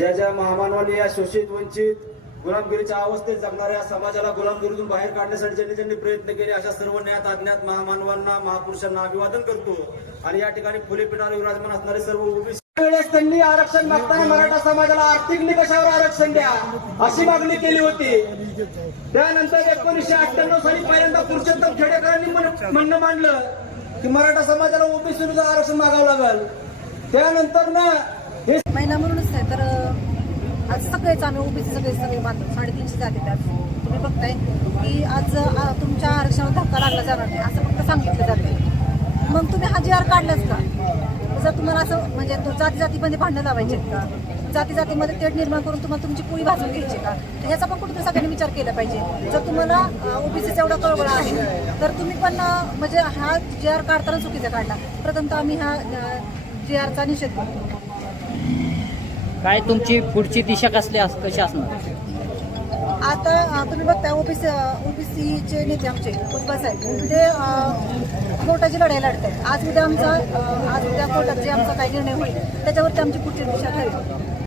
ज्या ज्या महामानवांनी या शोषित वंचित गुलामगिरीच्या अवस्थेत जगणाऱ्या समाजाला गुलामगिरीतून बाहेर काढण्यासाठी ज्यांनी ज्यांनी प्रयत्न केले अशा सर्व ज्ञात अज्ञात महामानवांना महापुरुषांना अभिवादन करतो। आणि या ठिकाणी फुले पिटारे विराजमान असणारे सर्व ओबीसी त्यांनी आरक्षण मागताना मराठा समाजाला आर्थिक निकषावर आरक्षण द्या अशी मागणी केली होती। त्यानंतर 1998 साली पहिल्यांदा पुरुषोत्तम खेडेकरांनी म्हणणं मांडलं की मराठा समाजाला ओबीसीनुसार आरक्षण मागावं लागेल। त्यानंतर ना हे महिला म्हणूनच नाही तर आज सगळेच आम्ही ओबीसी सगळे बांधतो 350 जाती त्यात तुम्ही बघताय की आज तुमच्या आरक्षणाला धक्का लागला जाणार नाही असं फक्त सांगितलं जाते। मग तुम्ही हा GR काढलाच का? जर तुम्हाला असं म्हणजे जातीमध्ये भांडणं लावायचे का? जातीमध्ये तेढ निर्माण करून तुम्हाला तुमची पोळी भाजून घ्यायची का? ह्याचा पण कुठेतरी सगळ्यांनी विचार केला पाहिजे। जर तुम्हाला ओबीसीचा एवढा कळवळा आहे तर तुम्ही पण म्हणजे हा GR काढताना चुकीचा काढला। प्रथमतः आम्ही हा GRचा निषेध करतो। काय तुमची पुढची दिशा कशी असणार? आता तुम्ही बघताय ओबीसीचे नेते आमचे भुजबळ साहेब ते कोर्टाची लढाई लढत आहेत। आज उद्या कोर्टात जे आमचा काही निर्णय होईल त्याच्यावरती आमची पुढची दिशा ठरेल।